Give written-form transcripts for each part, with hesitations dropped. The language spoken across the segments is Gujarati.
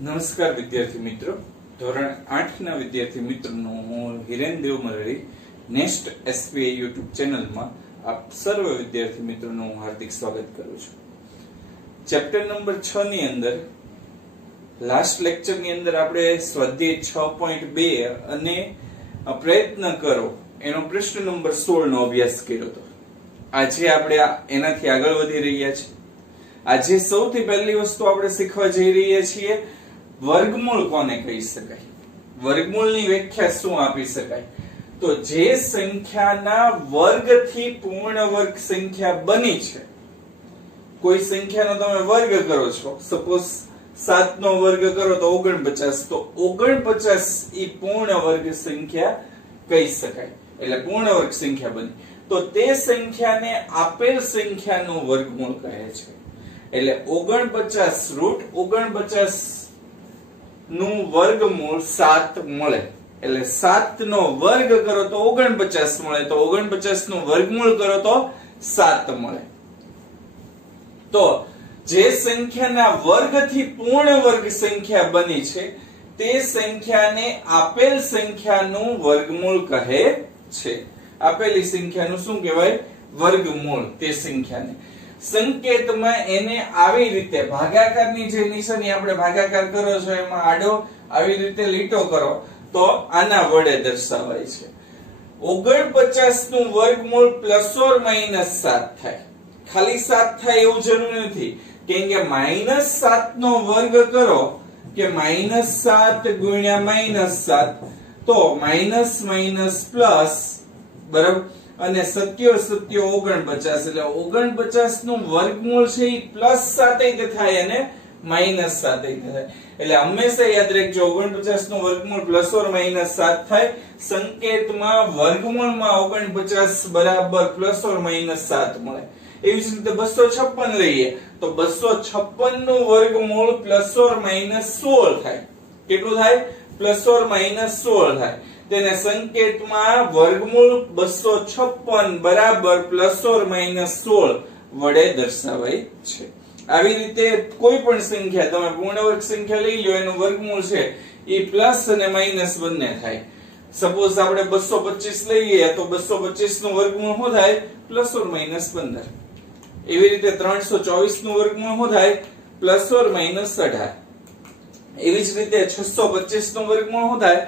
નમસ્કાર વિદ્યાર્થી મિત્રો, ધોરણ 8 ના વિદ્યાર્થી મિત્રોનું હું હિરેન દેવ મરડી નેક્સ્ટ એસપીઆઈ યુટ્યુબ ચેનલમાં આપ સર્વ વિદ્યાર્થી મિત્રોનું હું હાર્દિક સ્વાગત કરું છું. ચેપ્ટર નંબર 6 ની અંદર લાસ્ટ લેક્ચર ની અંદર આપણે સ્વાધ્યાય 6.2 અને પ્રયત્ન કરો એનો પ્રશ્ન નંબર 16 નો અભ્યાસ કર્યો હતો. આજે આપણે એનાથી આગળ વધી રહ્યા છીએ. આજે સૌથી પહેલી વસ્તુ આપણે શીખવા જઈ રહ્યા છીએ વર્ગમૂળ કોને કહી શકાય, વર્ગમૂળની વ્યાખ્યા શું આપી શકાય. તો જે સંખ્યાના વર્ગથી પૂર્ણ વર્ગ સંખ્યા બની છે, કોઈ સંખ્યાનો તમે વર્ગ કરો છો, સપોઝ 7 નો વર્ગ કરો તો 49, તો 49 ઈ પૂર્ણ વર્ગ સંખ્યા કહી શકાય, એટલે પૂર્ણ વર્ગ સંખ્યા બની. તો તે સંખ્યાને આપેલ સંખ્યાનું વર્ગમૂળ કહે છે. એટલે 49 રૂટ 49 નું વર્ગમૂળ 7 મળે. એટલે 7 નો વર્ગ કરો તો 49 મળે, તો 49 નું વર્ગમૂળ કરો તો 7 મળે. તો જે સંખ્યાના વર્ગથી પૂર્ણ વર્ગ સંખ્યા બની છે તે સંખ્યાને આપેલ સંખ્યાનું વર્ગમૂળ કહે છે. આપેલી સંખ્યાનું શું કહેવાય? વર્ગમૂળ. તે સંખ્યાને સંકેતમાં એને આવી રીતે ભાગાકારની જે નિશાની આપણે ભાગાકાર કરો છો એમાં આડો આવી રીતે લીટો કરો તો આના વડે દર્શાવાય છે. 49 નું વર્ગમૂળ ±7 થાય. ખાલી 7 થાય એવું જરૂરી નથી, કેમ કે -7 નો વર્ગ કરો કે -7 ગુણ્યા -7 તો માઇનસ માઇનસ પ્લસ, બરાબર, અને 7 7 49, એટલે 49 નું વર્ગમૂળ છે એ +7 થાય અને -7 થાય. એટલે હંમેશા યાદ રાખજો 49 નું વર્ગમૂળ ±7 થાય. સંકેતમાં વર્ગમૂળમાં 49 બરાબર ±7 મળે. એવી જ રીતે 256 લઈએ તો 256 નું વર્ગમૂળ ±16 થાય. કેટલું થાય? ±16 થાય. તેને સંકેતમાં વર્ગમૂળ 256 બરાબર ±16 વડે દર્શાવાય છે. આવી રીતે કોઈ પણ સંખ્યા તમે પૂર્ણ વર્ગ સંખ્યા લઈ લો, એનું વર્ગમૂળ છે એ પ્લસ અને માઇનસ બંને થાય. સપોઝ આપણે 225 લઈએ તો 225 નું વર્ગમૂળ શું થાય? ±15. એવી રીતે 324 નું વર્ગમૂળ શું થાય? ±18. એવી જ રીતે 625 નું વર્ગમૂળ શું થાય?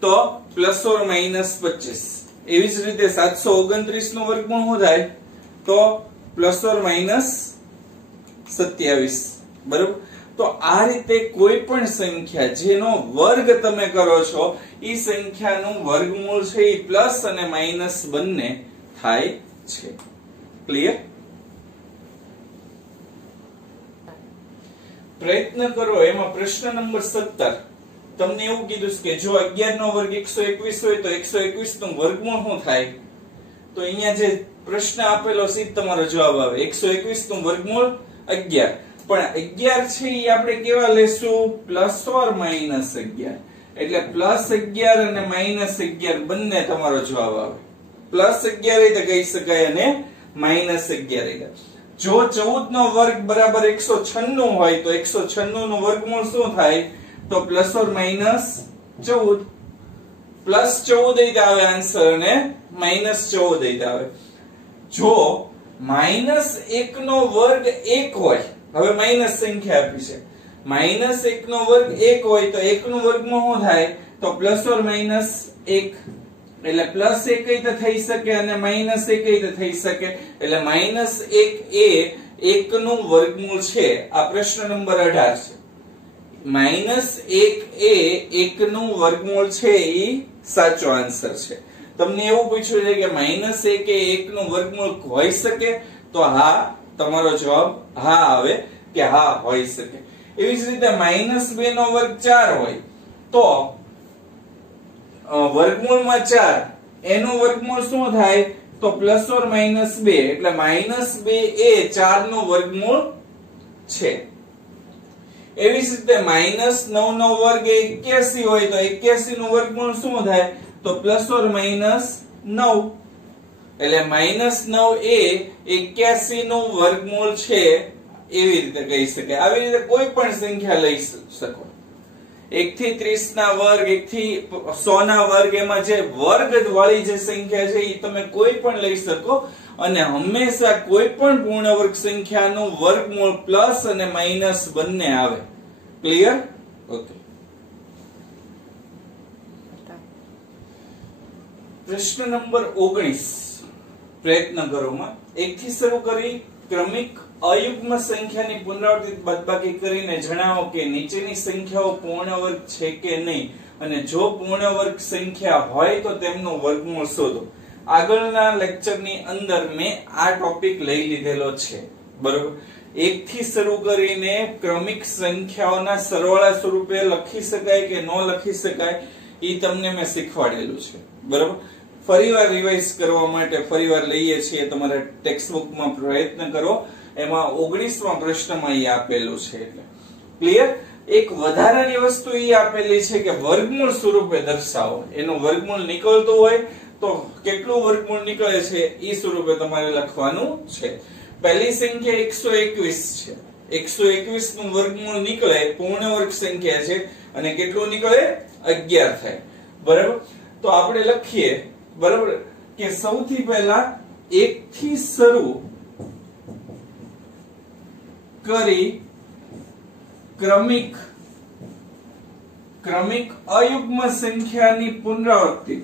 તો ±25. એવી જ રીતે 729 નું વર્ગમૂળ શું થાય? તો ±27. બરાબર. તો આ રીતે કોઈ પણ સંખ્યા જેનો વર્ગ તમે કરો છો એ સંખ્યાનું વર્ગમૂળ છે એ પ્લસ અને માઇનસ બંને થાય છે. ક્લિયર? પ્રયત્ન કરો એમાં પ્રશ્ન નંબર 17 તમને એવું કીધું કે જો 11 નો વર્ગ 121 હોય તો 121 નું વર્ગમૂળ શું થાય? તો અહીંયા જે પ્રશ્ન આપેલો છે તમારો જવાબ આવે 121 નું વર્ગમૂળ 11. પણ 11 છે એ આપણે કેવા લેશું? +or-11. એટલે +11 અને -11 બંને તમારો જવાબ આવે. +11 રીતે કહી શકાય અને -11 રીતે. જો 14 નો વર્ગ બરાબર 196 હોય તો 196 નું વર્ગમૂળ શું થાય? તો +or-14. +14 રીતે આવે આન્સર અને -14 રીતે આવે. જો -1 નો વર્ગ 1 હોય, હવે માઇનસ સંખ્યા આપી છે, -1 નો વર્ગ 1 હોય તો 1 નું વર્ગમૂળ શું થાય? તો +or-1. એટલે +1 રીતે થઈ શકે અને -1 રીતે થઈ શકે. એટલે -1 એ 1 નું વર્ગમૂળ છે. આ પ્રશ્ન નંબર 18 છે. -1 એ 1 નું વર્ગમૂળ છે એ સાચો આન્સર છે. તમને એવું પૂછ્યું છે કે -1 એ 1 નું વર્ગમૂળ હોઈ શકે? તો હા, તમારો જવાબ હા આવે કે હા હોઈ શકે. એવી જ રીતે -2 નો વર્ગ 4 હોય તો વર્ગમૂળમાં 4, એનું વર્ગમૂળ શું થાય? તો +or-2. એટલે -2 એ 4 નું વર્ગમૂળ છે. એવી જ રીતે -9 નો વર્ગ 81 હોય તો 81 નું વર્ગમૂળ શું થાય? તો +or-9. એટલે -9 એ 81 નું વર્ગમૂળ છે એવી રીતે કહી શકાય. આવી રીતે કોઈ પણ સંખ્યા લઈ શકો. 1 થી 30 ના વર્ગ, 1 થી 100 ના વર્ગ, એમાં જે વર્ગ વાળી જે સંખ્યા છે એ તમે કોઈ પણ લઈ શકો અને હંમેશા કોઈ પણ પૂર્ણ વર્ગ સંખ્યાનું વર્ગમૂળ પ્લસ અને માઈનસ બંને આવે. ક્લિયર? ઓકે. પ્રશ્ન નંબર 19 પ્રયત્ન કરો માં 1 થી શરૂ કરી ક્રમિક અયુગ્મ સંખ્યાની પુનરાવર્તિત બાદબાકી કરીને જણાવો કે નીચેની સંખ્યાઓ પૂર્ણ વર્ગ છે કે નહીં અને જો પૂર્ણ વર્ગ સંખ્યા હોય તો તેમનો વર્ગમૂળ શોધો. આગળના લેક્ચરની અંદર મેં આ ટોપિક લઈ લીધેલો છે. બરોબર? 1 થી શરૂ કરીને ક્રમિક સંખ્યાઓના સરવાળા સ્વરૂપે લખી શકાય કે ન લખી શકાય એ તમને મેં શીખવાડેલું છે. બરોબર? ફરીવાર રિવાઇઝ કરવા માટે ફરીવાર લઈએ છીએ. તમારા ટેક્સ્ટબુકમાં પ્રયત્ન કરો. એમાં 19મા પ્રશ્નમાં એ આપેલું છે. એટલે ક્લિયર? એક વધારાની વસ્તુ એ આપેલી છે કે વર્ગમૂળ સ્વરૂપે દર્શાવો. એનું વર્ગમૂળ નીકળતું હોય તો કેટલું વર્ગમૂળ નીકળે છે એ સ્વરૂપે તમારે લખવાનું છે. પહેલી સંખ્યા 121 છે. 121 નું વર્ગમૂળ નીકળે, પૂર્ણ વર્ગ સંખ્યા છે અને કેટલું નીકળે? 11 થાય. બરાબર? તો આપણે લખીએ. બરાબર? કે સૌથી પહેલા 1 થી શરૂ કરી ક્રમિક અયુગ્મ સંખ્યાની પુનરાવર્તિત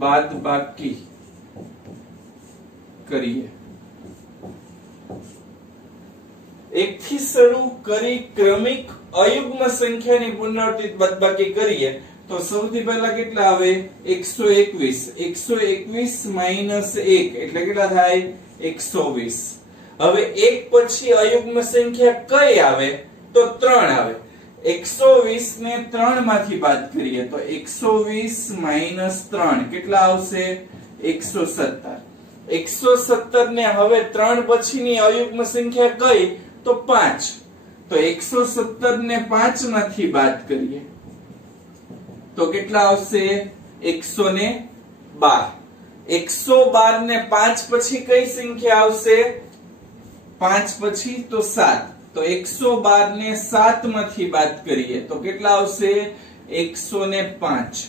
બાદબાકી કરીએ. 1 થી શરૂ કરી ક્રમિક અયુગ્મ સંખ્યાની પુનરાવર્તિત બાદબાકી કરીએ તો સૌથી પહેલા કેટલા આવે? 121. 121 માઈનસ 1 એટલે કેટલા થાય? 120. હવે 1 પછી અયુગ્મ સંખ્યા કઈ આવે? તો 3 આવે. 120 ને 3 માંથી બાદ કરીએ તો 120 માઈનસ 3 કેટલા આવશે? 117. 117 ને હવે 3 પછીની અયુગ્મ સંખ્યા કઈ? તો 5. તો 117 ને 5 માંથી બાદ કરીએ તો કેટલા આવશે? 112. 112 ને 5 પછી કઈ સંખ્યા આવશે? 5 પછી તો 7. તો 112 ને 7 માંથી બાદ કરીએ તો કેટલા આવશે? 105.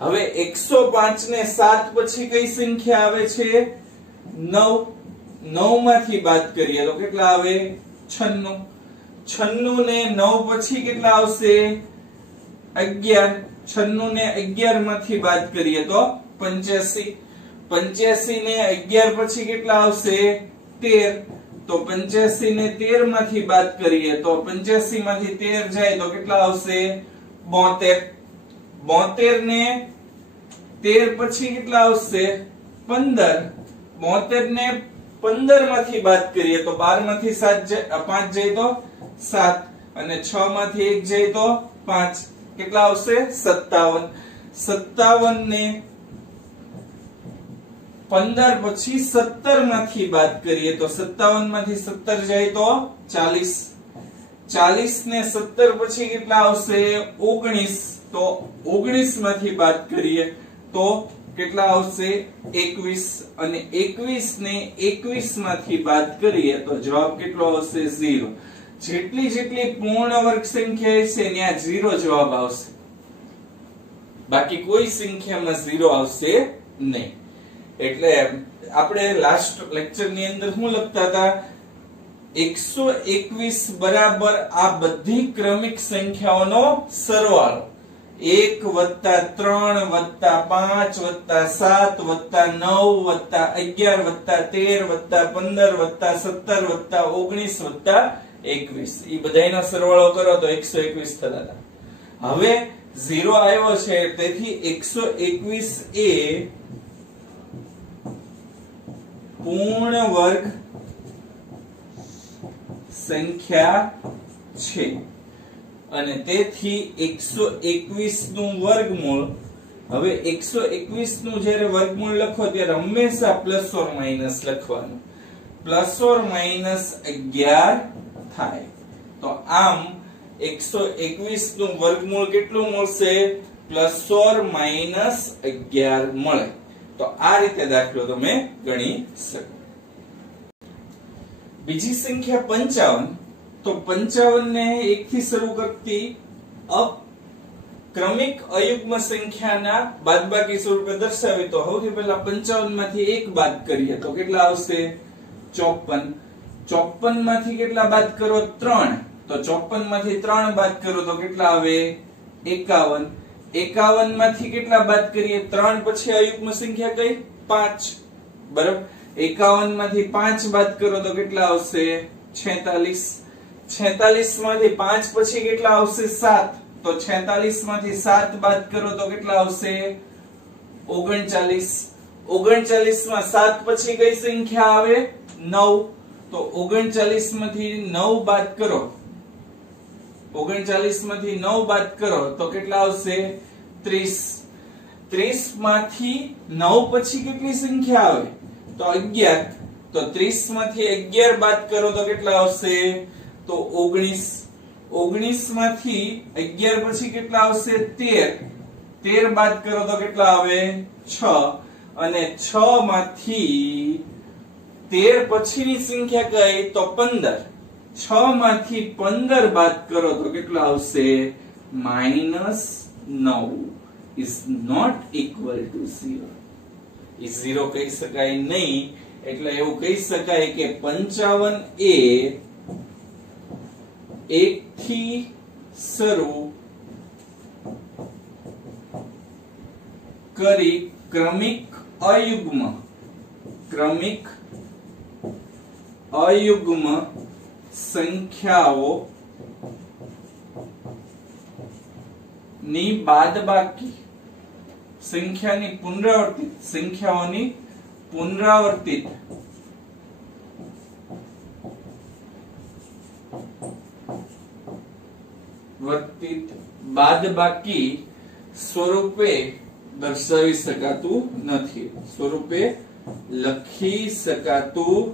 હવે 105 ને 7 પછી કઈ સંખ્યા આવે છે? 9. 9 માંથી બાદ કરીએ તો કેટલા આવે? 96. 96 ને 9 પછી કેટલા આવશે? 11. 96 ને 11 માંથી બાદ કરીએ તો 85. 85 ને 11 પછી કેટલા આવશે? 13. તો 85 ને 13 માંથી બાદ કરીએ તો 85 માંથી 13 જાય તો કેટલા આવશે? 72. 72 ને 13 પછી કેટલા આવશે? 15. 72 ને 15 માંથી બાદ કરીએ તો 12 માંથી 5 જાય તો 7 અને 6 માંથી 1 જાય તો 5 કેટલા આવશે? 57. 57 ને 15 પછી 17 માંથી બાદ કરીએ તો 57 માંથી 17 જાય તો 40. 40 ને 17 પછી કેટલા આવશે? 19. તો 19 માંથી બાદ કરીએ તો કેટલા આવશે? 21. અને 21 ને 21 માંથી બાદ કરીએ તો જવાબ કેટલો આવશે? 0. જેટલી પૂર્ણ વર્ગ સંખ્યા છે ત્યાં 0 જવાબ આવશે. બાકી કોઈ સંખ્યામાં 0 આવશે નહીં. એટલે આપણે લાસ્ટ લેક્ચર ની અંદર શું લખતા હતા? 121 બરાબર આ બધી ક્રમિક સંખ્યાઓનો સરવાળો 1 વત્તા 3 વત્તા 5 વત્તા 7 વત્તા 9 વત્તા 11 વત્તા 13 વત્તા 15 વત્તા 17 વત્તા 19 વત્તા 21 ઈ બધાયનો સરવાળો કરો તો 121 થતા હતા. હવે 0 આવ્યો છે તેથી 121 એ પૂર્ણ વર્ગ સંખ્યા છે અને તેથી 121 નું વર્ગમૂળ. હવે 121 નું જ્યારે વર્ગમૂળ લખો ત્યારે હંમેશા પ્લસ ઓર માઈનસ લખવાનું. પ્લસ ઓર માઈનસ 11 થાય. તો આમ 121 નું વર્ગમૂળ કેટલું મળશે? +or -11 મળે. તો આ રીતે દાખલો તમે ગણી શકો. બીજી સંખ્યા 55. તો 55 ને 1 થી શરૂ કરતી ક્રમિક અયુગ્મ સંખ્યાના બાદબાકી સ્વરૂપે દર્શાવી. તો સૌથી પહેલા 55 માંથી 1 બાદ કરીએ તો કેટલા આવશે? 54. 54 માંથી કેટલા બાદ કરો? 3. તો 54 માંથી 3 બાદ કરો તો કેટલા આવે? 51. 51 માંથી કેટલા બાદ કરીએ? 3 પછી અયુગ્મ સંખ્યા કઈ? 5. બરાબર. 51 માંથી 5 બાદ કરો તો કેટલા આવશે? 46. 46 માંથી 5 પછી કેટલા આવશે? 7. તો 46 માંથી 7 બાદ કરો તો કેટલા આવશે? 39. 39 માં 7 પછી કઈ સંખ્યા આવે? 9. તો 39 માંથી 9 બાદ કરો. 39 માંથી 9 બાદ કરો તો કેટલા આવશે? 30. 30 માંથી 9 પછી કેટલી સંખ્યા આવે? તો 11. તો 30 માંથી 11 બાદ કરો તો કેટલા આવશે? તો 19. 19 માંથી 11 પછી કેટલા આવશે? 13. 13 બાદ કરો તો કેટલા આવે? 6. અને 6 માંથી 13 પછીની સંખ્યા કઈ? તો 15. 6 માંથી 15 બાદ કરો તો કેટલા આવશે? -9 is not equal to 0. એ 0 કહી શકાય નહીં. એટલે એવું કહી શકાય કે 55 એ 1 થી શરૂ કરી ક્રમિક અયુગ્મ સંખ્યાઓ ની બાદબાકી સંખ્યાઓની પુનરાવર્તિત બાદબાકી સ્વરૂપે દર્શાવી શકાતું નથી. સ્વરૂપે લખી શકાતું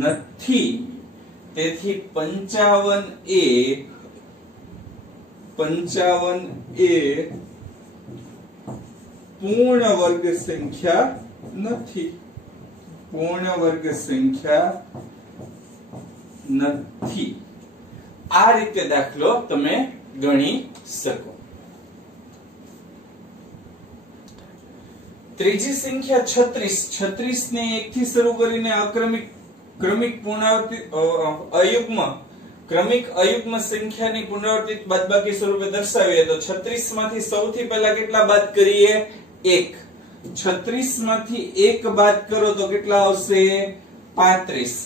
નથી. તેથી 55 એ પૂર્ણ વર્ગ સંખ્યા નથી. પૂર્ણ વર્ગ સંખ્યા નથી. આ રીતે દાખલો તમે ગણી શકો. ત્રીજી સંખ્યા 36. 36 ને 1 થી શરૂ કરીને ક્રમિક અયુગ્મ સંખ્યાની પુનરાવર્તિત બાદબાકી સ્વરૂપે દર્શાવીએ તો 36 માંથી સૌથી પહેલા કેટલા બાદ કરીએ? 1. 36 માંથી 1 બાદ કરો તો કેટલા આવશે? 35.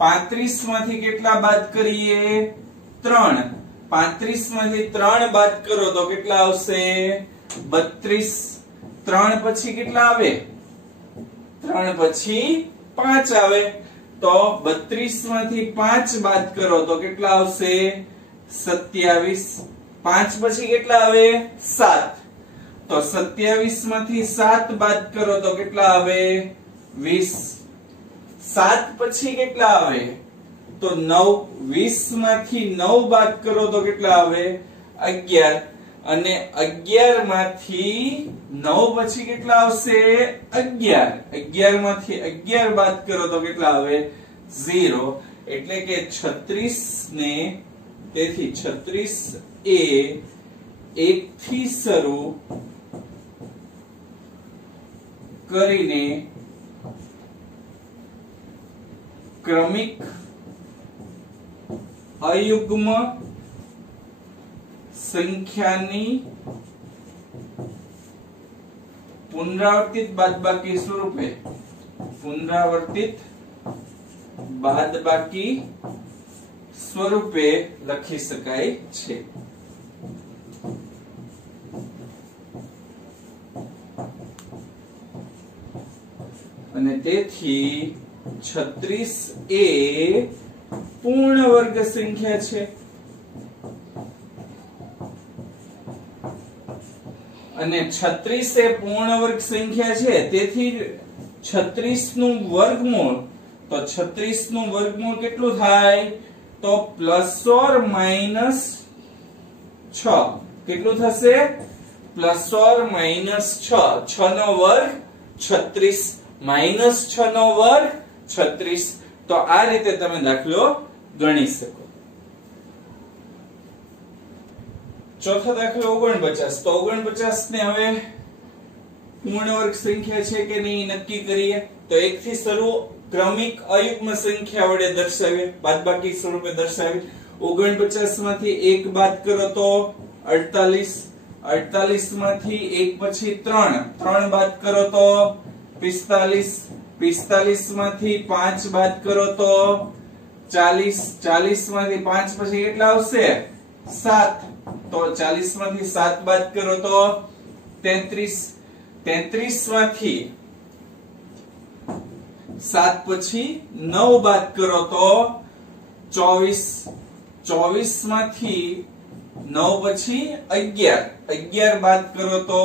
35 માંથી કેટલા બાદ કરીએ? 3. 35 માંથી 3 બાદ કરો તો કેટલા આવશે? 32. 3 પછી કેટલા આવે? 3 પછી 5 આવે. તો 32 માંથી 5 બાદ કરો તો કેટલા આવશે? 27. 5 પછી કેટલા આવે? 7. તો 27 માંથી 7 બાદ કરો તો કેટલા આવે? 20. 7 પછી કેટલા આવે? તો 9. 20 માંથી 9 બાદ કરો તો કેટલા આવે? 11. અને 11 માંથી 9 પછી કેટલા આવશે? 11. 11 માંથી 11 બાદ કરો તો કેટલા આવે? 0. એટલે કે 36 ને તેથી 36 એ 1 થી શરૂ કરીને ક્રમિક અયુગ્મ સંખ્યાની પુનરાવર્તિત બાદબાકી સ્વરૂપે લખી શકાય છે. અને તેથી 36 એ પૂર્ણ વર્ગ સંખ્યા છે. અને 36 એ પૂર્ણ વર્ગ સંખ્યા છે. તેથી 36 નું વર્ગમૂળ, તો 36 નું વર્ગમૂળ કેટલું થાય? तो +or -6 કેટલું થશે +or -6 6 નો વર્ગ 36 -6 નો વર્ગ 36 તો આ રીતે તમે દાખલો ગણી શકો। ચોથો દાખલો 49 તો 49 ને હવે પૂર્ણ વર્ગ સંખ્યા છે કે નહીં નક્કી કરીએ તો 1 થી શરૂ ક્રમિક અયુગ્મ સંખ્યા વડે દર્શાવીએ બાદબાકી સ્વરૂપે દર્શાવીએ 49 માંથી 1 બાદ કરો તો 48 48 માંથી 1 પછી 3 બાદ કરો તો 45 45 માંથી 5 બાદ કરો તો 40 40 માંથી 5 પછી કેટલા આવશે 7 તો 40 માંથી 7 બાદ કરો તો 33 33 માંથી 7 પછી 9 બાદ કરો તો 24 24 માંથી 9 પછી 11 11 બાદ કરો તો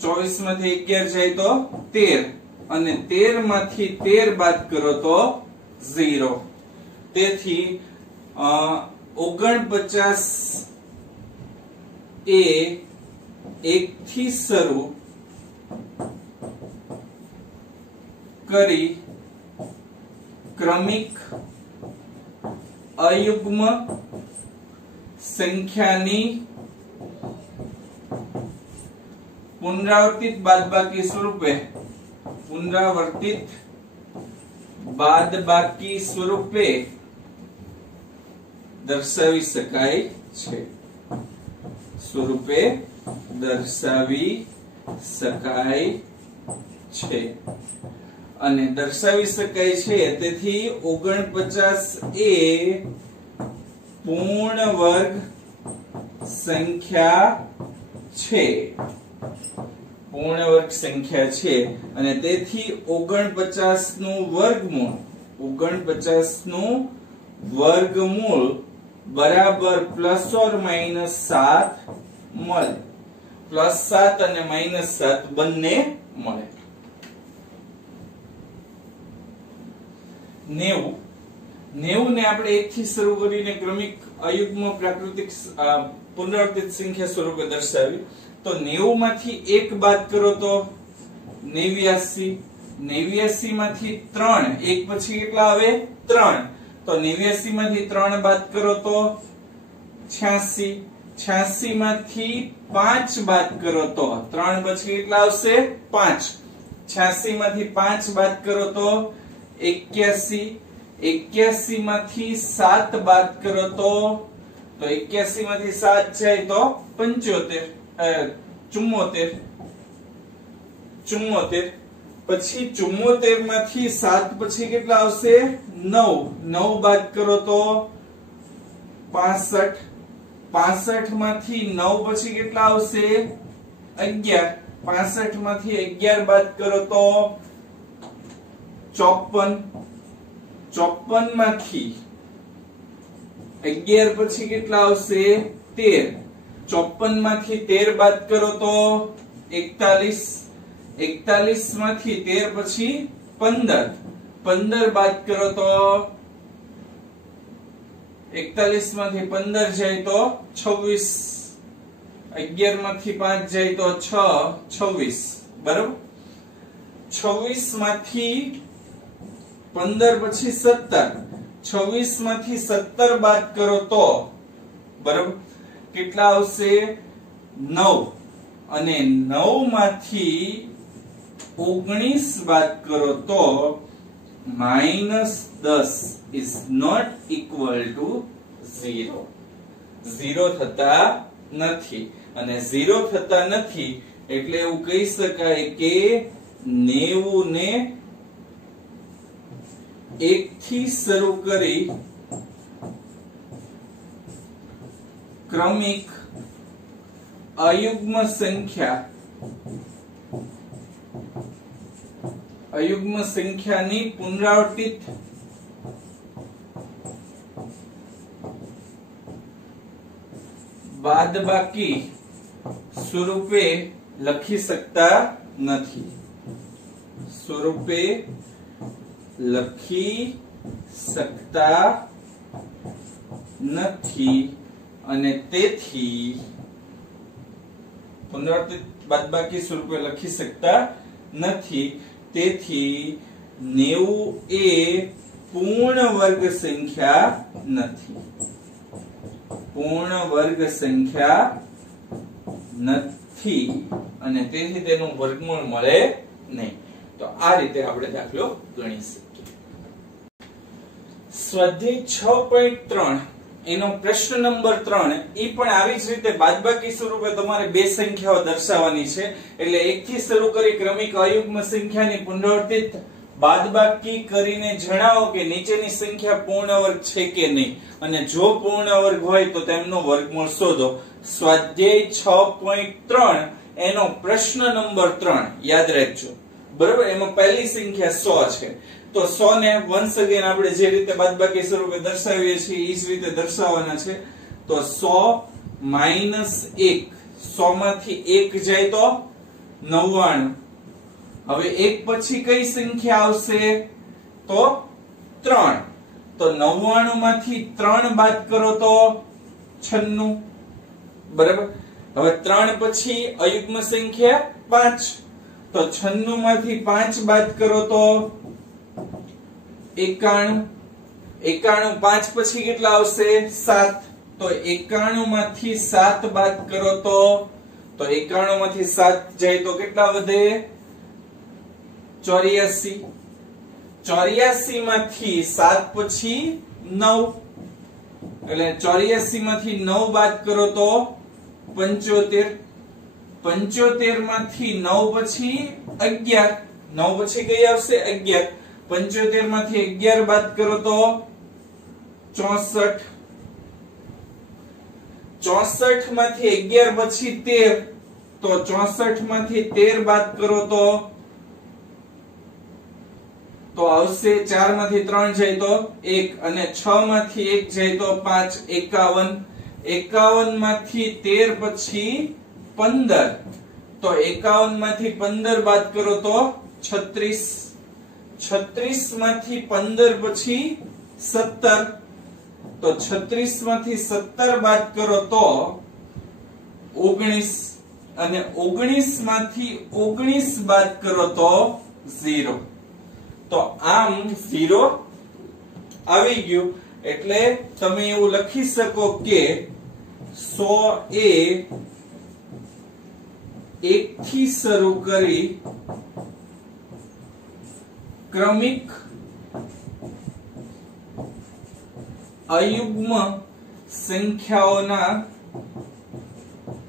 24 માંથી 11 જાય તો 13 અને 13 માંથી 13 બાદ કરો તો 0 તેથી 49 એ 1 થી શરૂ કરી ક્રમિક અયુગ્મ સંખ્યાની પુનરાવર્તિત બાદબાકી સ્વરૂપે દર્શાવી શકાય છે અને દર્શાવી શકાય છે તેથી 49 એ પૂર્ણ વર્ગ સંખ્યા છે અને તેથી 49 નું વર્ગમૂળ બરાબર +or -7 મળે +7 અને -7 બંને મળે। 90 ને આપણે 1 થી શરૂ કરીને ક્રમિક અયુગ્મ પ્રાકૃતિક પુનરાવર્તિત સંખ્યા સ્વરૂપે દર્શાવી તો 90 માંથી 1 બાદ કરો તો 89 89 માંથી 3 1 પછી કેટલા આવે 3 તો 89 માંથી 3 બાદ કરો તો 86 86 માંથી 5 બાદ કરો તો 3 પછી કેટલા આવશે 5 86 માંથી 5 બાદ કરો તો 81 81 માંથી 7 બાદ કરો તો 81 માંથી 7 જાય તો 74 પછી 74 માંથી 7 પછી કેટલા આવશે 9 બાદ કરો તો 65 65 માંથી 9 પછી કેટલા આવશે 11 65 માંથી 11 બાદ કરો તો 54 54 માંથી 11 પછી કેટલા આવશે 13 54 માંથી 13 બાદ કરો તો 41 41 માંથી 13 પછી 15 બાદ કરો તો 41 માંથી 15 જાય તો 26 11 માંથી 5 જાય તો 26 બરાબર 26 માંથી 15 પછી 17 26 માંથી 17 બાદ કરો તો બરાબર કેટલા આવશે 9 અને 9 માંથી 19 બાદ કરો તો -10 is not equal to 0 0 થતા નથી અને 0 થતા નથી એટલે એવું કહી શકાય કે 90 ને 1 થી શરૂ કરી ક્રમિક અયુગ્મ સંખ્યાની પુનરાવર્તિત બાદબાકી સ્વરૂપે લખી શકતા નથી અને તેથી પુનરાવર્તિત બાદબાકી સ્વરૂપે લખી શકતા નથી, તેથી 90 એ પૂર્ણ વર્ગ સંખ્યા નથી, પૂર્ણ વર્ગ સંખ્યા નથી અને તેથી તેનું વર્ગમૂળ મળે નહીં. તો આ રીતે આપણે દાખલો ગણી શકીએ. સ્વાધ્યાય 6.3 એનો પ્રશ્ન નંબર 3 ઈ પણ આવી જ રીતે બાદબાકી સ્વરૂપે તમારે બે સંખ્યાઓ દર્શાવવાની છે. એટલે 1 થી શરૂ કરી ક્રમિક અયુગ્મ સંખ્યાની પુનરાવર્તિત બાદબાકી કરીને જણાવો કે નીચેની સંખ્યા પૂર્ણ વર્ગ છે કે નહીં, અને જો પૂર્ણ વર્ગ હોય તો તેમનો વર્ગમૂળ શોધો. સ્વાધ્યાય 6.3 એનો પ્રશ્ન નંબર 3 યાદ રાખજો, બરાબર. એમાં પહેલી સંખ્યા 100 છે, તો 100 ને વન્સ અગેન આપણે જે રીતે બાદબાકી સ્વરૂપે દર્શાવીએ છીએ એ જ રીતે દર્શાવવાના છે. તો 100 માઈનસ 1, 100 માંથી 1 જાય તો 99. હવે 1 પછી કઈ સંખ્યા આવશે તો 3, તો 99 માંથી 3 બાદ કરો તો 96, બરાબર. હવે 3 પછી અયુગ્મ સંખ્યા 5, તો 96 માંથી 5 બાદ કરો તો 91, 91 5 પછી કેટલા આવશે 7, તો 91 માંથી 7 બાદ કરો તો 91 માંથી 7 જાય તો કેટલા વધે 84, 84 માંથી 7 પછી 9, એટલે 84 માંથી 9 બાદ કરો તો 75, 75 માંથી 9 પછી 11, 9 પછી કઈ આવશે 11, 75 માંથી 11 બાદ કરો તો 64, 64 માંથી 11 પછી 13, તો 64 માંથી 13 બાદ કરો તો આવશે 4 માંથી 3 જાય તો 1, અને 6 માંથી 1 જાય તો 5, 51, 51 માંથી 13 પછી 15, તો 51 માંથી 15 બાદ કરો તો 36, 36 માંથી 15 પછી 17, તો 36 માંથી 17 બાદ કરો તો 19, અને 19 માંથી 19 બાદ કરો તો 0. તો આમ 0 આવી ગયું. એટલે તમે એવું લખી શકો કે 100 એ 1 થી શરૂ કરી ક્રમિક અયુગ્મ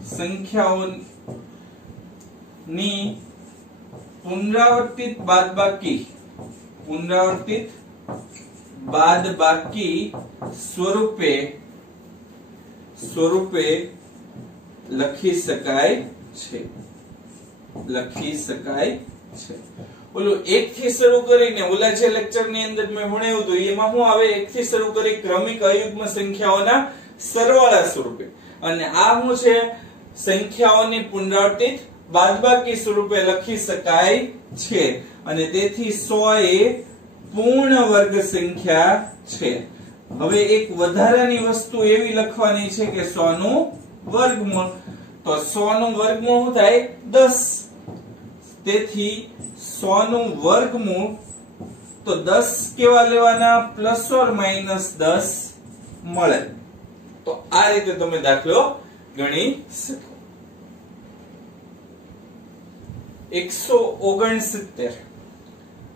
સંખ્યાઓની પુનરાવર્તિત બાદબાકી સ્વરૂપે લખી શકાય છે. ઓલું 1 થી શરૂ કરીને ઓલા જે લેક્ચર ની અંદર મેં ભણાવ્યું હતું એમાં શું આવે, 1 થી શરૂ કરી ક્રમિક અયુગ્મ સંખ્યાઓના સરવાળા સ્વરૂપે, અને આ શું છે સંખ્યાઓની પુનરાવર્તિત બાદબાકી સ્વરૂપે લખી શકાય છે, અને તેથી 100 એ પૂર્ણ વર્ગ સંખ્યા છે. હવે એક વધારાની વસ્તુ એવી લખવાની છે કે 100 નું વર્ગમૂળ, તો 100 નું વર્ગમૂળ શું થાય 10, તેથી 100 નું વર્ગમૂળ તો 10 કેવા લેવાના પ્લસ ઓર માઈનસ 10 મળે. તો આ રીતે તમે દાખલો ગણી શકો. 169,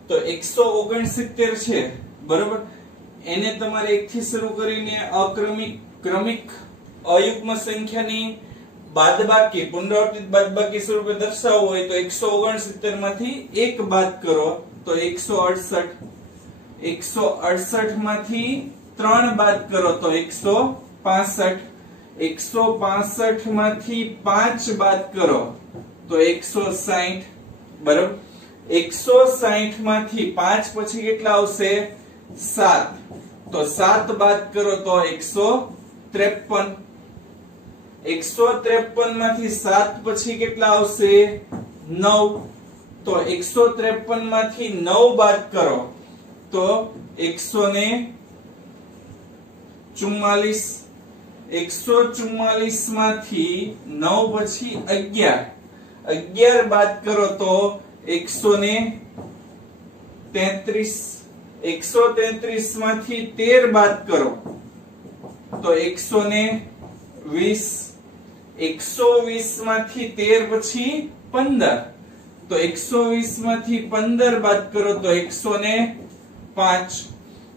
તો 169 છે, બરોબર. એને તમારે 1 થી શરૂ કરીને ક્રમિક અયુગ્મ સંખ્યાની બાદબાકી પુનરાવર્તિત બાદબાકી સ્વરૂપે દર્શાવવું હોય તો 169 માંથી 1 બાદ કરો તો 168, 168 માંથી 3 બાદ કરો તો 165, 165 માંથી 5 બાદ કરો તો 160, બરાબર. 160 માંથી 5 પછી કેટલા આવશે 7, તો 7 બાદ કરો તો 153, 153 માંથી 7 પછી કેટલા આવશે 9, તો 153 માંથી 9 બાદ કરો તો 154, 144 144 માંથી 9 પછી 11 બાદ કરો તો 133 133 માંથી 13 બાદ કરો તો 120 120 માંથી 13 પછી 15 તો 120 માંથી 15 બાદ કરો તો 105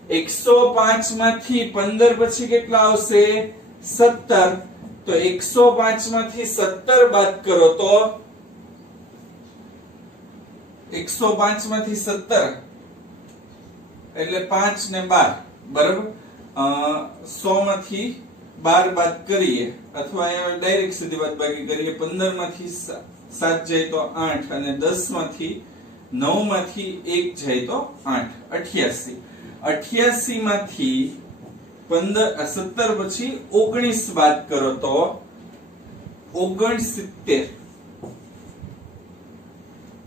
105 માંથી 15 પછી કેટલા આવશે 17 તો 105 માંથી 17 બાદ કરો તો 105 માંથી 17 એટલે 5 ને 12 બરાબર 100 માંથી 12 બાદ કરીએ અથવા ડાયરેક્ટ સીધી બાદબાકી કરીએ 15 માંથી 7 જાય તો 8 અને 10 માંથી 9 માંથી 1 જાય તો 8 88 88 માંથી 15 17 પછી 19 બાદ કરો તો 69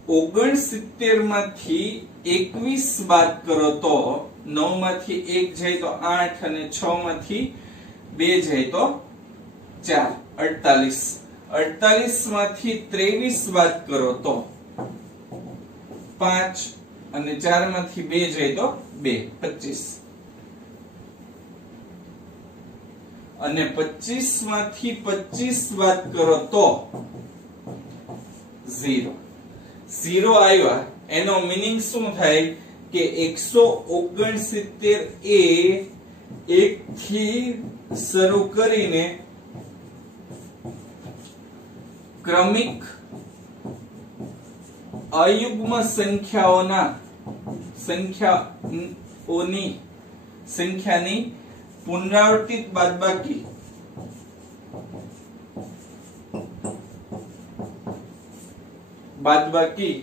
69 માંથી 21 બાદ કરો તો 9 માંથી 1 જાય તો 8 અને 6 માંથી 2 જાય તો 4 48 48 માંથી 23 બાદ કરો તો 5 અને 4 માંથી 2 જાય તો 2 25 અને 25 માંથી 25 બાદ કરો તો 0 0 આવ્યા એનો મીનિંગ શું થાય કે 169 એ 1 થી શરૂ કરીને ક્રમિક અયુગ્મ સંખ્યાની પુનરાવર્તિત બાદબાકી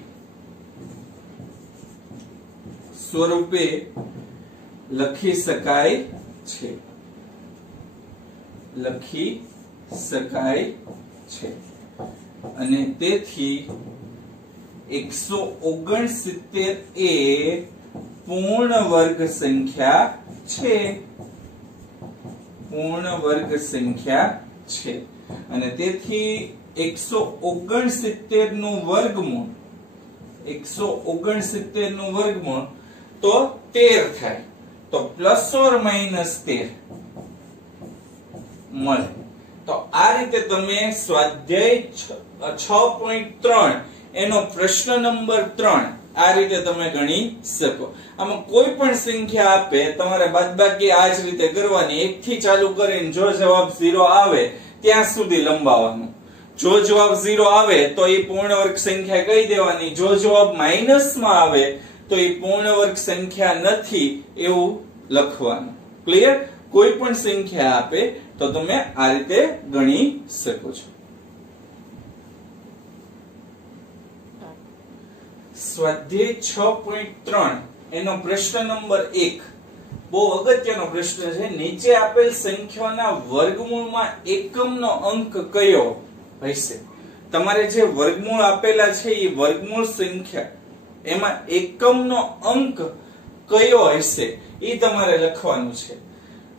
સ્વરૂપે લખી શકાય છે અને તેથી 169 એ પૂર્ણ વર્ગ સંખ્યા છે અને તેથી 169 નું વર્ગમૂળ તો 13 થાય તો પ્લસ ઓર માઈનસ 13 મળે તો આ રીતે તમે સ્વાધ્યાય 6.3 એનો પ્રશ્ન નંબર 3 આ રીતે તમે ગણી શકો આમાં કોઈ પણ સંખ્યા આપે તમારે બાદબાકી આ જ રીતે કરવાની 1 થી ચાલુ કરીને જો જવાબ 0 આવે ત્યાં સુધી લંબાવવાનું જો જવાબ 0 આવે તો એ પૂર્ણ વર્ગ સંખ્યા કહી દેવાની જો જવાબ માઈનસ માં આવે તો એ પૂર્ણ વર્ગ સંખ્યા નથી એવું લખવાનું ક્લિયર કોઈ પણ સંખ્યા આપે તો તમે આ રીતે ગણી શકો છો સ્વાધ્યાય 6.3 એનો પ્રશ્ન નંબર 1 બહુ અગત્યનો પ્રશ્ન છે નીચે આપેલ સંખ્યાના વર્ગમૂળમાં એકમનો અંક કયો હશે તમારે જે વર્ગમૂળ આપેલા છે એ વર્ગમૂળ સંખ્યા એમાં એકમનો અંક કયો હશે એ તમારે લખવાનું છે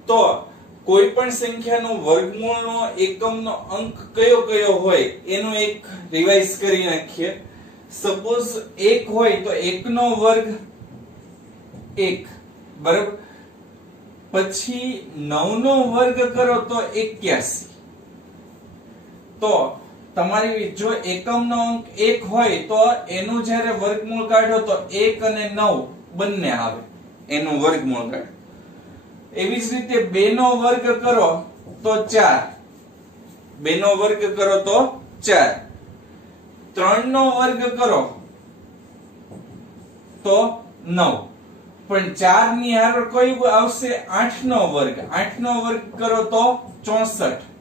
તો કોઈ પણ સંખ્યાનો વર્ગમૂળનો એકમનો અંક કયો હોય એનું એક રિવાઇઝ કરી નાખીએ સપોઝ 1 હોય તો 1 નો વર્ગ 1 બરાબર પછી 9 નો વર્ગ કરો તો 81 તો તમારી જો એકમનો અંક 1 હોય તો એનું જ્યારે વર્ગમૂળ કાઢો તો 1 અને 9 બંને આવે એનું વર્ગમૂળ કાઢો એવી જ રીતે 2 નો વર્ગ કરો તો 4 2 નો વર્ગ કરો તો 4 3 નો વર્ગ કરો તો 9 પણ 4 ની હારે કોઈ આવશે 8 નો વર્ગ 8 નો વર્ગ કરો તો 64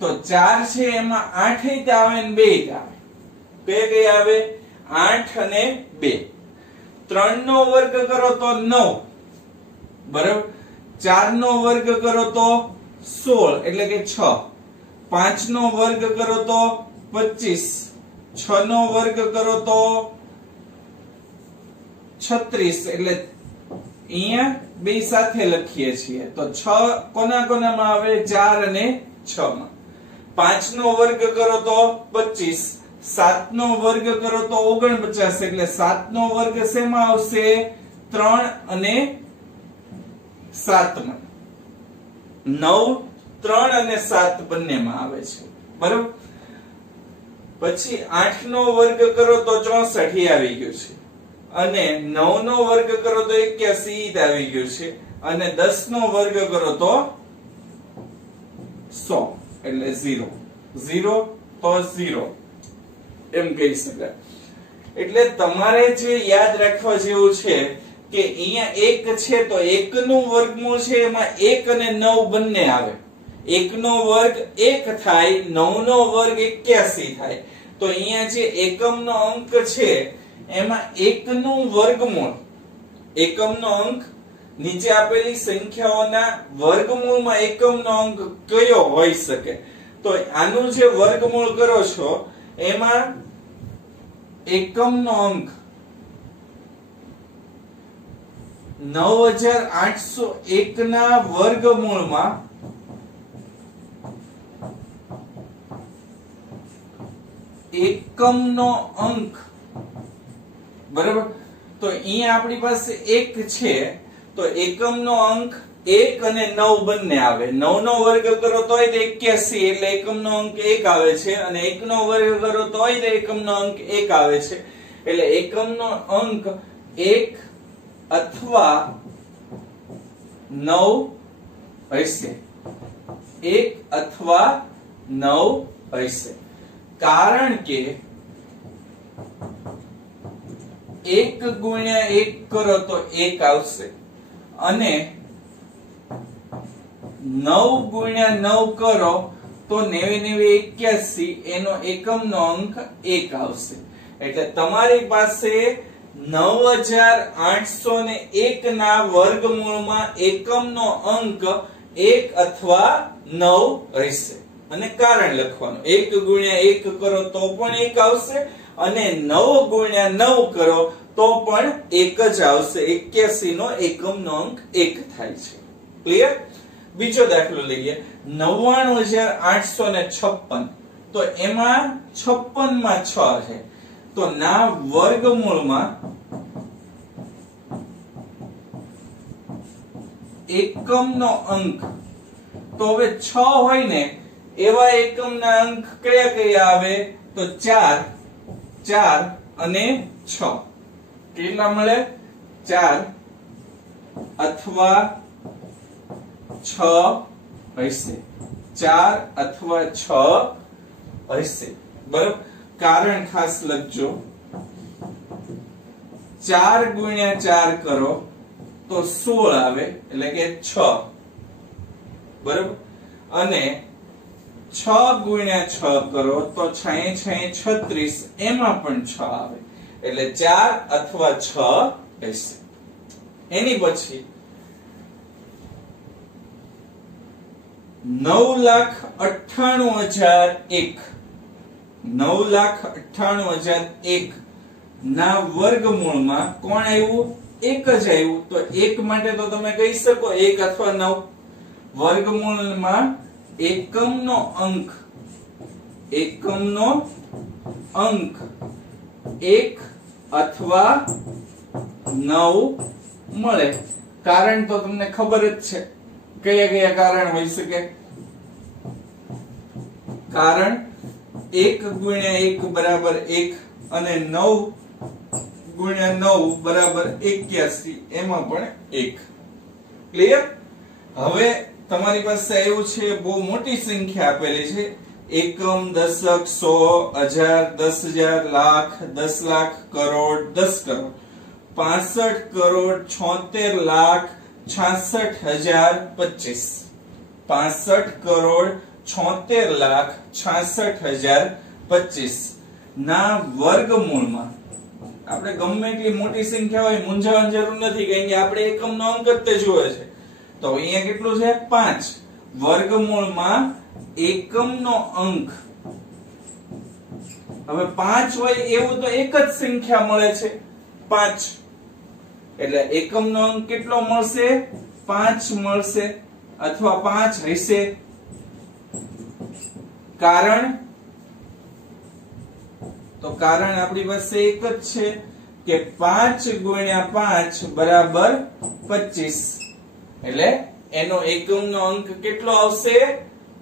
તો 4 છે એમાં 8 ય આવે ને 2 ય આવે કઈ આવે 8 અને 2 3 નો વર્ગ કરો તો 9 બરાબર 4 નો વર્ગ કરો તો 16 એટલે કે 6 5 નો વર્ગ કરો તો 25 6 નો વર્ગ કરો તો 36 એટલે અહીંયા બે સાથે લખીએ છીએ તો 6 કોના કોનામાં આવે 4 અને 6 માં 5 નો વર્ગ કરો તો 25 7 નો વર્ગ કરો તો 49 એટલે 7 નો વર્ગ શેમાં આવશે 3 અને 7 માં 9 3 અને 7 બંનેમાં આવે છે બરાબર પછી 8 નો વર્ગ કરો તો 64 આવી ગયું છે અને 9 નો વર્ગ કરો તો 81 આવી ગયું છે અને 10 નો વર્ગ કરો તો 100 એટલે 0 0 તો 0 એમ કહી શકાય એટલે તમારે જે યાદ રાખવા જેવું છે કે અહીંયા 1 છે તો 1 નું વર્ગમૂળ છે એમાં 1 અને 9 બંને આવે 1 નો વર્ગ 1 થાય 9 નો વર્ગ 81 થાય તો અહીંયા જે એકમનો અંક છે એમાં 1 નું વર્ગમૂળ એકમનો અંક નીચે આપેલી સંખ્યાઓના વર્ગમૂળમાં એકમનો અંક કયો હોઈ શકે તો આનું જે વર્ગમૂળ કરો છો એમાં એકમનો અંક 9801 ના વર્ગમૂળમાં એકમનો અંક બરાબર તો અહીંયા આપણી પાસે 1 છે તો એકમનો અંક 1 અને 9 બંને આવે 9 નો વર્ગ કરો તોય 81 એટલે એકમનો અંક 1 આવે છે અને 1 નો વર્ગ કરો તોય એકમનો અંક 1 આવે છે એટલે એકમનો અંક 1 અથવા 9 હશે 1 અથવા 9 હશે કારણ કે 1 ગુણ્યા 1 કરો તો 1 આવશે અને 9 ગુણ્યા 9 કરો તો 9981 એનો એકમનો અંક 1 આવશે એટલે તમારી પાસે 9801 ના વર્ગમૂળમાં એકમનો અંક 1 અથવા 9 રહેશે અને કારણ લખવાનું 1 ગુણ્યા 1 કરો તો પણ 1 આવશે અને 9 ગુણ્યા 9 કરો તો પણ 1 જ આવશે 81 નો એકમનો અંક 1 થાય છે ક્લિયર બીજો દાખલો લઈએ 99856 તો એમાં 56 માં 6 છે તો ના વર્ગમૂળમાં એકમનો અંક તો હવે 6 હોય ને એવા એકમના અંક કયા કયા આવે તો 4 4 અને 6 કેટલા મળે 4 અથવા 6 હશે 4 અથવા 6 હશે બરાબર કારણ ખાસ લખજો 4 ગુણ્યા 4 કરો તો 16 આવે એટલે કે 6 બરાબર અને 6 ગુણ્યા 6 કરો તો 6 36 એમાં પણ 6 આવે એટલે 4 અથવા 6 હશે એની પછી 9,98,001 9,98,001 ના વર્ગમૂળમાં કોણ આવ્યું 1 જ આવ્યું તો 1 માટે તો તમે કહી શકો 1 અથવા 9 વર્ગમૂળમાં એકમનો અંક 1 અથવા 9 મળે કારણ તો તમને ખબર જ છે કયા કયા કારણ હોઈ શકે કારણ 1 ગુણ્યા 1 બરાબર 1 અને 9 ગુણ્યા 9 બરાબર 81 એમાં પણ 1 ક્લિયર હવે તમારી પાસે આવ્યું છે બહુ મોટી સંખ્યા આપેલી છે એકમ દશક 100 હજાર 10,000 લાખ 10 લાખ કરોડ 10 કરોડ 65 કરોડ 76 લાખ 66,025 65 કરોડ 76 લાખ 66,025 ના વર્ગમૂળમાં આપણે ગમે એટલી મોટી સંખ્યા હોય મૂંઝાવાની જરૂર નથી કારણ કે આપણે એકમનો અંક જ તે જોવે છે તો અહીંયા કેટલું છે 5 વર્ગમૂળમાં એકમનો અંક હવે 5 હોય એવું તો એક જ સંખ્યા મળે છે 5 એટલે એકમનો અંક કેટલો મળશે? 5 મળશે અથવા 5 હશે. કારણ આપણી પાસે એક જ છે કે 5 ગુણ્યા 5 બરાબર 25. એટલે એનો એકમનો અંક કેટલો આવશે?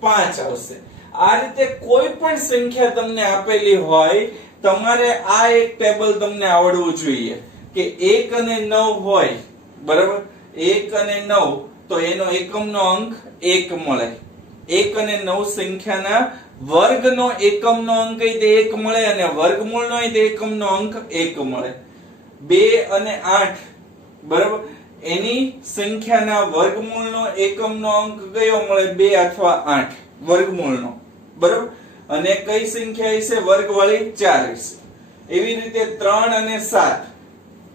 5 આવશે. આ રીતે કોઈ પણ સંખ્યા તમને આપેલી હોય, તમારે આ એક ટેબલ તમને આવડવું જોઈએ કે 1 અને 9 હોય, બરાબર? 1 અને 9 તો એનો એકમનો અંક 1 મળે. 1 અને 9 સંખ્યાના વર્ગનો એકમનો અંક એ 1 મળે અને વર્ગમૂળનો એ એકમનો અંક 1 મળે. 2 અને 8, બરાબર? એની સંખ્યાના વર્ગમૂળનો એકમનો અંક કયો મળે? 2 અથવા 8 વર્ગમૂળનો, બરાબર? અને કઈ સંખ્યા હશે? વર્ગવાળી 4 હશે. એવી રીતે 3 અને 7,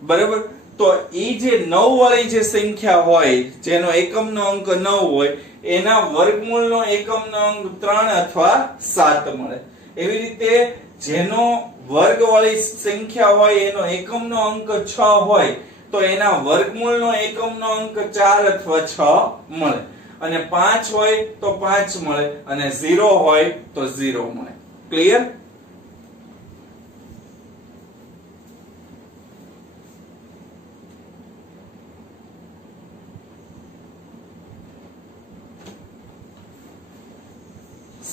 બરાબર? તો ઈ જે 9 વાળી જે સંખ્યા હોય, જેનો એકમનો અંક 9 હોય, એના વર્ગમૂળનો એકમનો અંક 3 અથવા 7 મળે. એવી રીતે જેનો વર્ગવાળી સંખ્યા હોય એનો એકમનો અંક 6 હોય તો એના વર્ગમૂળનો એકમનો અંક 4 અથવા 6 મળે. અને 5 હોય તો 5 મળે અને 0 હોય તો 0 મળે. ક્લિયર?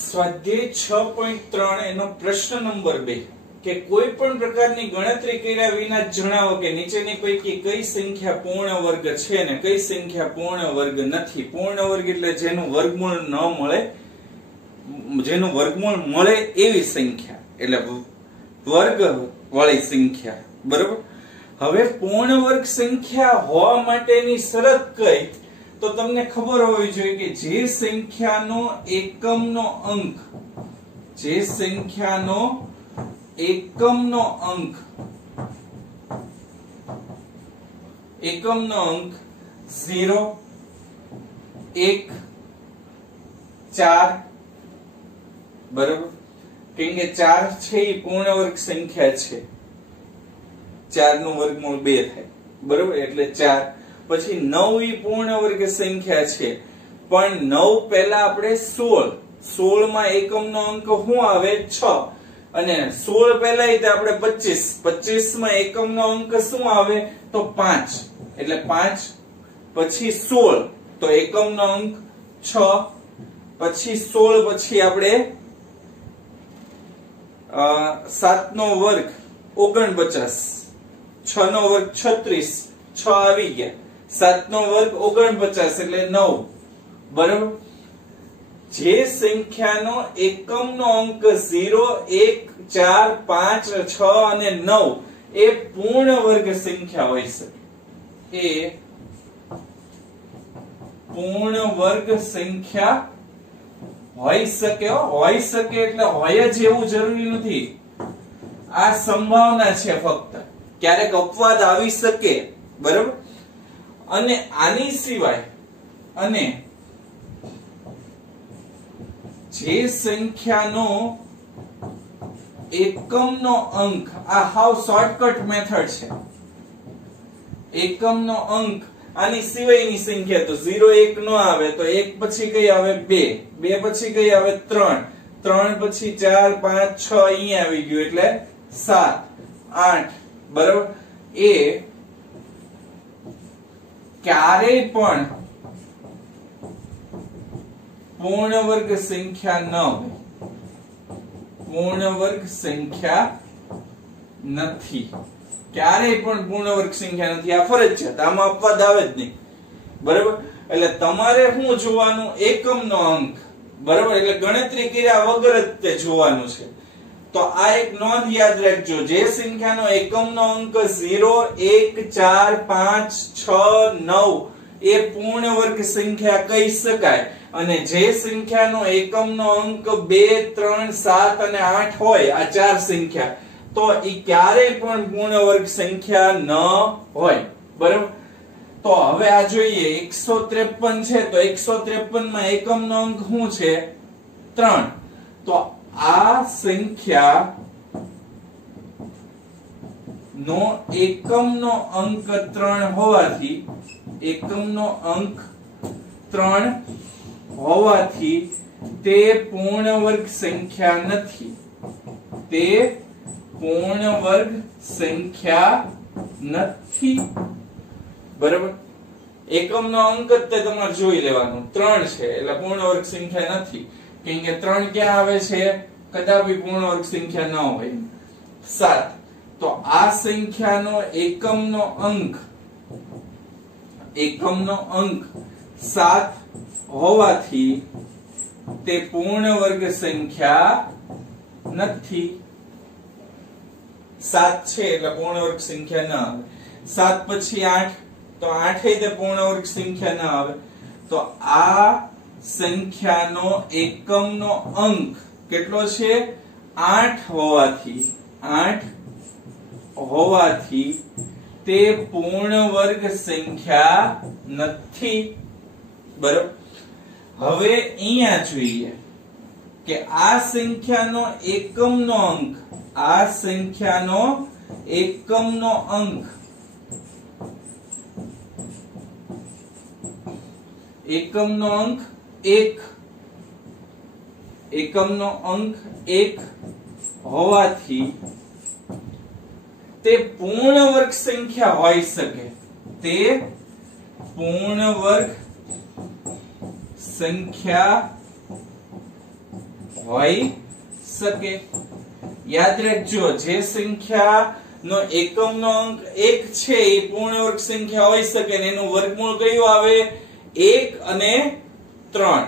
સ્વાધ્યાય 6.3 એનો પ્રશ્ન નંબર 2 કે કોઈ પણ પ્રકારની ગણતરી કર્યા વિના જણાવો કે નીચેની પૈકી કઈ સંખ્યા પૂર્ણ વર્ગ છે ને કઈ સંખ્યા પૂર્ણ વર્ગ નથી. પૂર્ણ વર્ગ એટલે જેનું વર્ગમૂળ ન મળે, જેનું વર્ગમૂળ મળે એવી સંખ્યા, એટલે વર્ગ વાળી સંખ્યા, બરાબર? હવે પૂર્ણ વર્ગ સંખ્યા હોવા માટેની શરત કઈ? તો તમને ખબર હોવી જોઈએ કે જે સંખ્યાનો એકમનો અંક 0, 1, 4, બરાબર? કેમ કે 4 છે એ પૂર્ણ વર્ગ સંખ્યા છે. 4 નું વર્ગમૂળ 2 થાય, બરાબર? એટલે 4. પછી 9 ઈ પૂર્ણ વર્ગ સંખ્યા છે, પણ 9 પહેલા આપણે 16 માં એકમનો અંક શું આવે? 6. અને 16 પહેલા આપણે 25 માં એકમનો અંક શું આવે? તો 5. એટલે 5 પછી 16 તો એકમનો અંક 6. પછી 16 પછી આપણે 7 નો વર્ગ 49, 6 નો વર્ગ 36, 6 આવી ગયા. 7 નો વર્ગ 49 એટલે 9, બરાબર? જે સંખ્યાનો એકમનો અંક 0, 1, 4, 5, 6 અને 9 એ પૂર્ણ વર્ગ સંખ્યા હોય છે. એ પૂર્ણ વર્ગ સંખ્યા હોઈ શકે. હોઈ શકે એટલે હોય જ એવું જરૂરી નથી. આ સંભાવના છે ફક્ત. ક્યારેક અપવાદ આવી શકે, બરાબર? અને આની સિવાય અને જે સંખ્યાનો એકમનો અંક, આ હાવ શોર્ટકટ મેથડ છે. એકમનો અંક આની સિવાયની સંખ્યા તો 0, 1 નો આવે તો 1 પછી કઈ આવે? 2, 2 પછી કઈ આવે? 3, 3 પછી 4, 5, 6 અહીં આવી ગયું એટલે 7, 8, બરાબર? એ ક્યારેય પણ પૂર્ણ વર્ગ સંખ્યા ન હોય. પૂર્ણ વર્ગ સંખ્યા નથી. ક્યારેય પણ પૂર્ણ વર્ગ સંખ્યા નથી. આ ફરજિયાત, આમાં અપવાદ આવે જ નહીં, બરાબર? એટલે તમારે શું જોવાનું? એકમનો અંક, બરાબર? એટલે ગણતરી કર્યા વગર જ તે જોવાનું છે. તો આ એક નોંધ યાદ રાખજો. જે સંખ્યાનો એકમનો અંક 0, 1, 4, 5, 6, 9 એ પૂર્ણ વર્ગ સંખ્યા કહી શકાય. અને જે સંખ્યાનો એકમનો અંક 2, 3, 7 અને 8 હોય, આ 4 સંખ્યા, તો ઈ ક્યારેય પણ પૂર્ણ વર્ગ સંખ્યા ન હોય, બરાબર? તો હવે આ જોઈએ 153 છે તો 153 માં એકમનો અંક શું છે? 3. તો આ સંખ્યા નો એકમનો અંક 3 હોવાથી એકમનો અંક 3 હોવાથી તે પૂર્ણ વર્ગ સંખ્યા નથી. તે પૂર્ણ વર્ગ સંખ્યા નથી. બરાબર. એકમનો અંક તે તમારે જોઈ લેવાનું 3 છે એટલે પૂર્ણ વર્ગ સંખ્યા નથી. કેમ કે 3 ક્યાં આવે છે? કદાપી પૂર્ણ વર્ગ સંખ્યા ન હોય. 7 તો આ સંખ્યાનો એકમનો અંક 7 હોવાથી તે પૂર્ણ વર્ગ સંખ્યા નથી. 7 છે એટલે પૂર્ણ વર્ગ સંખ્યા ન આવે. 7 પછી 8 તો 8 તે પૂર્ણ વર્ગ સંખ્યા ન આવે. તો આ સંખ્યાનો એકમનો અંક કેટલો છે? 8 હોવાથી તે પૂર્ણ વર્ગ સંખ્યા નથી. બરાબર. હવે અહીંયા જોઈએ કે આ સંખ્યાનો એકમનો અંક 1 હોવાથી તે પૂર્ણ વર્ગ સંખ્યા હોઈ શકે. તે પૂર્ણ વર્ગ સંખ્યા હોઈ શકે. યાદ રાખજો, જે સંખ્યાનો એકમનો અંક 1 છે એ પૂર્ણ વર્ગ સંખ્યા હોઈ શકે ને એનું વર્ગમૂળ કયું આવે? 1 અને 3.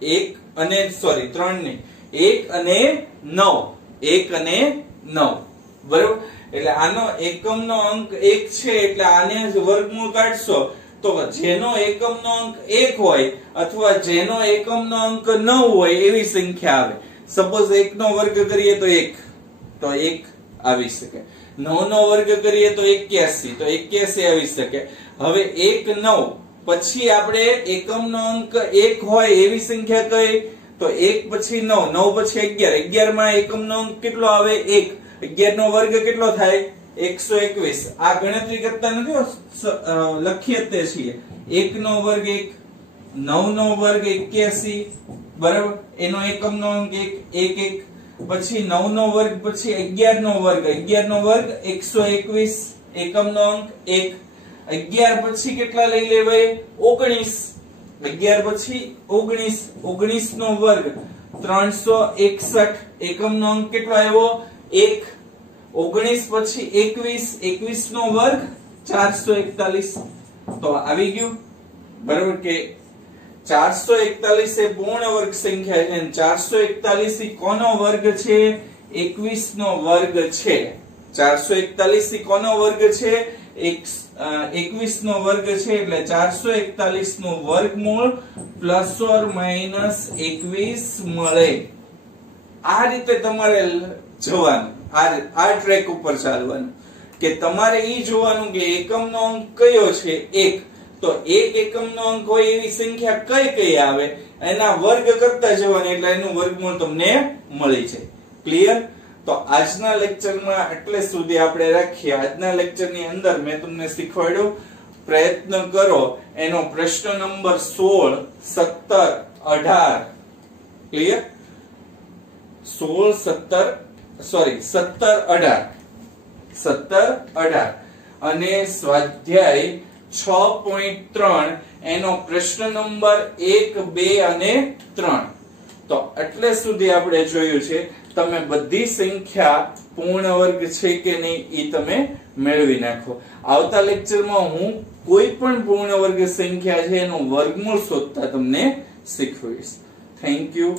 1 અને 9. બરાબર. એટલે આનો એકમનો અંક 1 છે એટલે આને વર્ગમૂળ કાઢશો તો જેનો એકમનો અંક 1 હોય અથવા જેનો એકમનો અંક 9 હોય એવી સંખ્યા આવે. સપોઝ 1 નો વર્ગ કરીએ તો 1 આવી શકે. 9 નો વર્ગ કરીએ તો 81 આવી શકે. હવે 1 9 પછી આપણે એકમનો અંક 1 હોય એવી સંખ્યા કઈ? તો 1 પછી 9 9 પછી 11 માં એકમનો અંક કેટલો આવે? 1. 11 નો વર્ગ કેટલો થાય? 121. આ ગણતરી કરતા નથી, લખીએ તે છીએ. 1 નો વર્ગ 1, 9 નો વર્ગ 81. બરાબર. એનો એકમનો અંક 1 પછી 9 નો વર્ગ પછી 11 નો વર્ગ 121. એકમનો અંક 1. 11 પછી કેટલા લઈ લેવાય? 19. 11 પછી 19 નો વર્ગ 361. એકમનો અંક કેટલો આવ્યો? 1. 19 પછી 21 નો વર્ગ 441. તો આવી ગયું. બરાબર કે 441 એ પૂર્ણ વર્ગ સંખ્યા છે અને 441 એ કોનો વર્ગ છે? 21 નો વર્ગ છે. 441 એ કોનો વર્ગ છે? 21 નો વર્ગ છે. એટલે 441 નું વર્ગમૂળ ±21 મળે. આ રીતે તમારે જવાનું, આ ટ્રેક ઉપર ચાલવાનું કે તમારે ઈ જોવાનું કે એકમનો અંક કયો છે? 1. તો એક એકમનો અંક હોય એવી સંખ્યા કઈ આવે એના વર્ગ કરતા જવાનું એટલે એનું વર્ગમૂળ તમને મળી જાય. ક્લિયર? તો આજના લેક્ચરમાં એટલે સુધી આપણે રાખીએ. આજના લેક્ચરની અંદર મેં તમને શીખવાડ્યું, પ્રયત્ન કરો એનો પ્રશ્ન નંબર 16, 17, 18. ક્લિયર? 17, 18 અને સ્વાધ્યાય 6.3 એનો પ્રશ્ન નંબર 1, 2 અને 3. તો એટલે સુધી આપણે જોયું છે. તમે બધી સંખ્યા પૂર્ણ વર્ગ છે કે નહીં એ તમે મેળવી નાખો. આવતા લેક્ચરમાં હું કોઈ પણ પૂર્ણ વર્ગ સંખ્યા છે એનું વર્ગમૂળ શોધતા તમને શીખવીશ. Thank you.